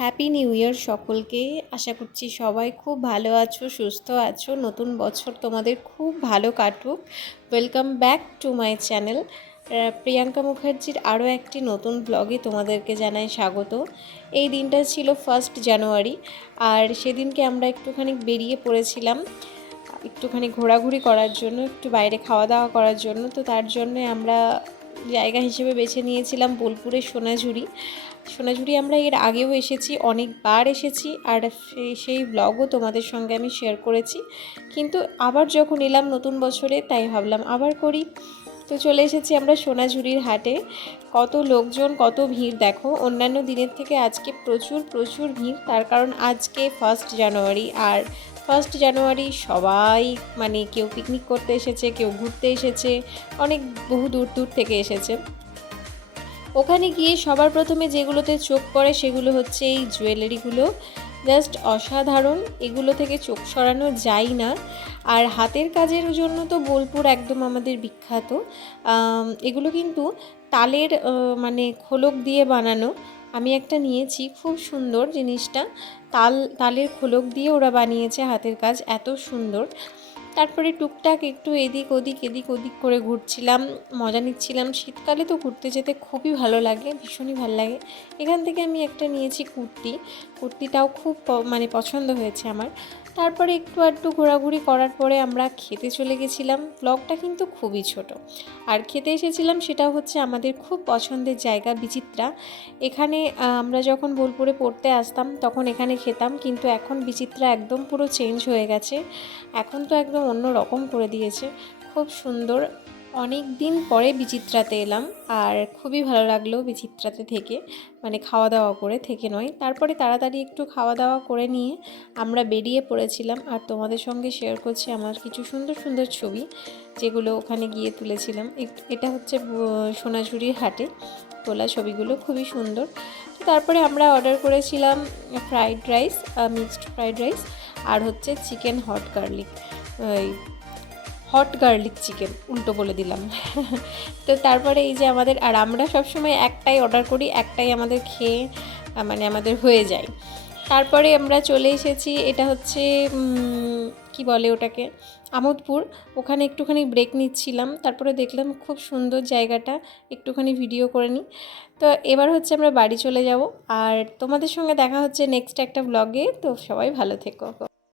Happy new year সকলকে। আশা করছি সবাই খুব ভালো আছো, সুস্থ আছো। নতুন বছর তোমাদের খুব ভালো কাটুক। Welcome back to my channel. Priyanka মুখার্জির আরও একটি নতুন ব্লগে তোমাদেরকে জানাই স্বাগত। এই দিনটা ছিল 1 জানুয়ারি, আর সেদিনকে আমরা একটুখানি বেরিয়ে পড়েছিলাম একটুখানি ঘোরাঘুরি করার জন্য, একটু বাইরে খাওয়া দাওয়া করার জন্য। তো তার জন্যে আমরা জায়গা হিসেবে বেছে নিয়েছিলাম বোলপুরের সোনাঝুরি। আমরা এর আগেও এসেছি, অনেকবার এসেছি, আর সেই ব্লগও তোমাদের সঙ্গে আমি শেয়ার করেছি। কিন্তু আবার যখন এলাম নতুন বছরে, তাই ভাবলাম আবার করি। তো চলে এসেছি আমরা সোনাঝুরির হাটে। কত লোকজন, কত ভিড় দেখো। অন্যান্য দিনের থেকে আজকে প্রচুর প্রচুর ভিড়, তার কারণ আজকে 1 জানুয়ারি। আর 1 জানুয়ারি সবাই কেউ পিকনিক করতে এসেছে, কেউ ঘুরতে এসেছে, অনেক বহু দূর দূর থেকে এসেছে। ওখানে গিয়ে সবার প্রথমে যেগুলোতে চোখ পড়ে সেগুলো হচ্ছে এই জুয়েলারিগুলো। জাস্ট অসাধারণ, এগুলো থেকে চোখ সরানো যায় না। আর হাতের কাজের জন্য তো বোলপুর একদম আমাদের বিখ্যাত। এগুলো কিন্তু তালের খোলক দিয়ে বানানো। আমি একটা নিয়েছি, খুব সুন্দর জিনিসটা। তালের খোলক দিয়ে ওরা বানিয়েছে, হাতের কাজ এত সুন্দর। তারপরে টুকটাক একটু এদিক ওদিক করে ঘুরছিলাম, মজা নিচ্ছিলাম। শীতকালে তো ঘুরতে যেতে খুবই ভালো লাগে, ভীষণই ভালো লাগে। এখান থেকে আমি একটা নিয়েছি কুর্তিটাও খুব পছন্দ হয়েছে আমার। তারপরে একটু ঘোরাঘুরি করার পরে আমরা খেতে চলে গেছিলাম। ব্লগটা কিন্তু খুবই ছোট। আর খেতে এসেছিলাম সেটা হচ্ছে আমাদের খুব পছন্দের জায়গা বিচিত্রা। এখানে আমরা যখন বোলপুরে পড়তে আসতাম তখন এখানে খেতাম, কিন্তু এখন বিচিত্রা একদম পুরো চেঞ্জ হয়ে গেছে। এখন তো একদম অন্য রকম করে দিয়েছে, খুব সুন্দর। অনেক দিন পরে বিচিত্রাতে এলাম, আর খুবই ভালো লাগলো বিচিত্রাতে থেকে, খাওয়া দাওয়া করে থেকে নয়। তারপরে তাড়াতাড়ি একটু খাওয়া দাওয়া করে নিয়ে আমরা বেরিয়ে পড়েছিলাম, আর তোমাদের সঙ্গে শেয়ার করছি আমার কিছু সুন্দর সুন্দর ছবি যেগুলো ওখানে গিয়ে তুলেছিলাম। এটা হচ্ছে সোনাঝুরির হাটে তোলা ছবিগুলো, খুবই সুন্দর। তো তারপরে আমরা অর্ডার করেছিলাম fried rice, mixed fried rice, আর হচ্ছে চিকেন হট গার্লিক চিকেন, উল্টো বলে দিলাম। তো তারপরে এই যে আমরা সবসময় একটাই অর্ডার করি, একটাই আমাদের খেয়ে আমাদের হয়ে যায়। তারপরে আমরা চলে এসেছি, এটা হচ্ছে কি বলে ওটাকে, আমোদপুর। ওখানে একটুখানি ব্রেক নিচ্ছিলাম, তারপরে দেখলাম খুব সুন্দর জায়গাটা, একটুখানি ভিডিও করে নিই। তো এবার হচ্ছে আমরা বাড়ি চলে যাব, আর তোমাদের সঙ্গে দেখা হচ্ছে নেক্সট একটা ব্লগে। তো সবাই ভালো থেকো।